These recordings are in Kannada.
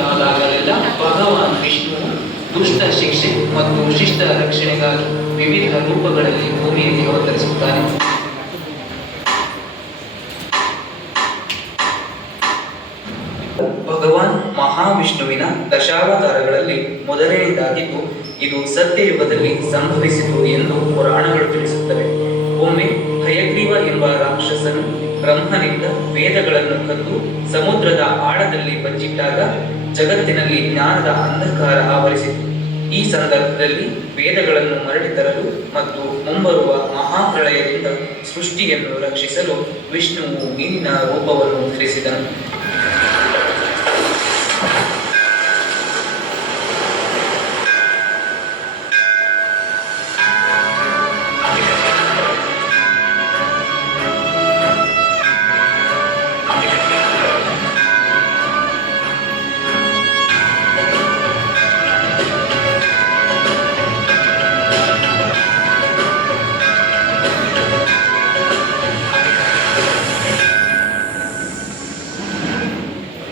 ಮುಂತಾದಾಗಲೆಲ್ಲ ಭಗವಾನ್ ವಿಷ್ಣು ದುಷ್ಟ ಶಿಕ್ಷೆ ಮತ್ತು ಶಿಷ್ಟ ರಕ್ಷಣೆಗಾಗಿ ವಿವಿಧ ರೂಪಗಳಲ್ಲಿ ಭೂಮಿಯಲ್ಲಿ ಅವತರಿಸುತ್ತಾನೆ. ಭಗವಾನ್ ಮಹಾವಿಷ್ಣುವಿನ ದಶಾವತಾರಗಳಲ್ಲಿ ಮೊದಲನೆಯದಾಗಿದ್ದು ಇದು ಸತ್ಯಯುಗದಲ್ಲಿ ಸಂಭವಿಸಿತು ಎಂದು ಪುರಾಣಗಳು ತಿಳಿಸುತ್ತವೆ. ಒಮ್ಮೆ ಹಯಗ್ರೀವ ಎಂಬ ರಾಕ್ಷಸನು ಬ್ರಹ್ಮನಿಂದ ವೇದಗಳನ್ನು ಕದ್ದು ಸಮುದ್ರದ ಆಳದಲ್ಲಿ ಬಚ್ಚಿಟ್ಟಾಗ ಜಗತ್ತಿನಲ್ಲಿ ಜ್ಞಾನದ ಅಂಧಕಾರ ಆವರಿಸಿತು. ಈ ಸಂದರ್ಭದಲ್ಲಿ ವೇದಗಳನ್ನು ಮರಳಿ ತರಲು ಮತ್ತು ಮುಂಬರುವ ಮಹಾಪ್ರಳಯದಿಂದ ಸೃಷ್ಟಿಯನ್ನು ರಕ್ಷಿಸಲು ವಿಷ್ಣುವು ಮೀನಿನ ರೂಪವನ್ನು ಧರಿಸಿದನು.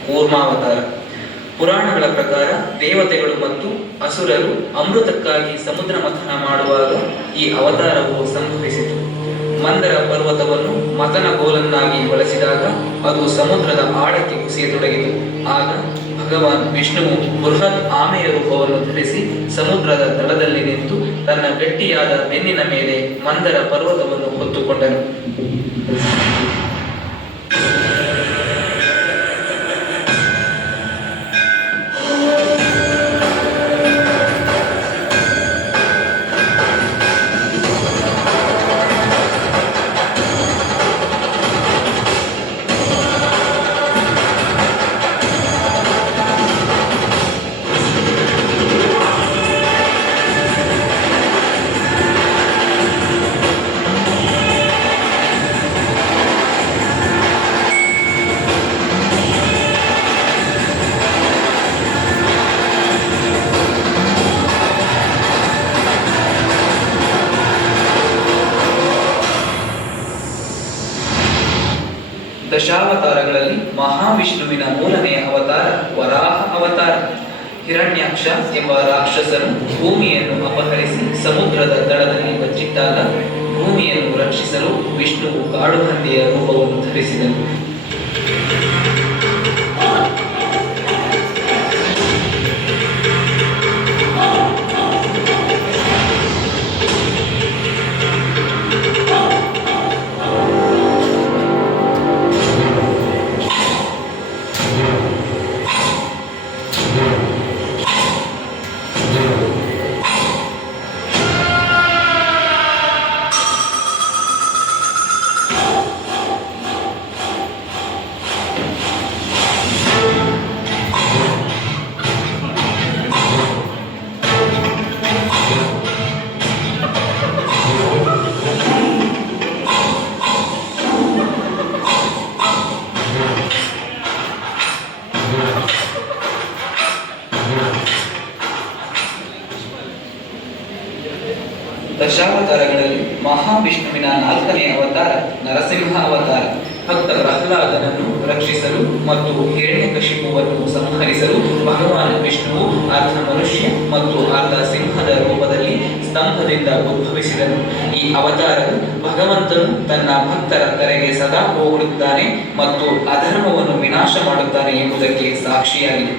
ಕೂರ್ಮಾವತಾರ. ಪುರಾಣಗಳ ಪ್ರಕಾರ ದೇವತೆಗಳು ಮತ್ತು ಅಸುರರು ಅಮೃತಕ್ಕಾಗಿ ಸಮುದ್ರ ಮಥನ ಮಾಡುವಾಗ ಈ ಅವತಾರವು ಸಂಭವಿಸಿತು. ಮಂದರ ಪರ್ವತವನ್ನು ಮತನಗೋಲನ್ನಾಗಿ ಬಳಸಿದಾಗ ಅದು ಸಮುದ್ರದ ಆಳಕ್ಕೆ ಕುಸಿಯತೊಡಗಿತು. ಆಗ ಭಗವಾನ್ ವಿಷ್ಣುವು ಬೃಹತ್ ಆಮೆಯ ರೂಪವನ್ನು ಧರಿಸಿ ಸಮುದ್ರದ ದಡದಲ್ಲಿ ನಿಂತು ತನ್ನ ಗಟ್ಟಿಯಾದ ಬೆನ್ನಿನ ಮೇಲೆ ಮಂದರ ಪರ್ವತವನ್ನು ಹೊತ್ತುಕೊಂಡನು. ದಶಾವತಾರಗಳಲ್ಲಿ ಮಹಾವಿಷ್ಣುವಿನ ಮೂರನೆಯ ಅವತಾರ ವರಾಹ ಅವತಾರ. ಹಿರಣ್ಯಾಕ್ಷ ಎಂಬ ರಾಕ್ಷಸನು ಭೂಮಿಯನ್ನು ಅಪಹರಿಸಿ ಸಮುದ್ರದ ದಡದಲ್ಲಿ ಬಚ್ಚಿಟ್ಟಾಗ ಭೂಮಿಯನ್ನು ರಕ್ಷಿಸಲು ವಿಷ್ಣುವು ಕಾಡು ಹಂದಿಯ ರೂಪವನ್ನು ಧರಿಸಿದನು. ದಶಾವತಾರಗಳಲ್ಲಿ ಮಹಾವಿಷ್ಣುವಿನ ನಾಲ್ಕನೆಯ ಅವತಾರ ನರಸಿಂಹ ಅವತಾರ. ಭಕ್ತ ಪ್ರಹ್ಲಾದನನ್ನು ರಕ್ಷಿಸಲು ಮತ್ತು ಹಿರಣ್ಯಕಶಿಪುವನ್ನು ಸಂಹರಿಸಲು ಭಗವಾನ್ ವಿಷ್ಣುವು ಅರ್ಧ ಮನುಷ್ಯ ಮತ್ತು ಅರ್ಧ ಸಿಂಹದ ರೂಪದಲ್ಲಿ ಸ್ತಂಭದಿಂದ ಉದ್ಭವಿಸಿದನು. ಈ ಅವತಾರವು ಭಗವಂತನು ತನ್ನ ಭಕ್ತರ ಕರೆಗೆ ಸದಾ ಹೋಗುತ್ತಾನೆ ಮತ್ತು ಅಧರ್ಮವನ್ನು ವಿನಾಶ ಮಾಡುತ್ತಾನೆ ಎಂಬುದಕ್ಕೆ ಸಾಕ್ಷಿಯಾಗಿದೆ.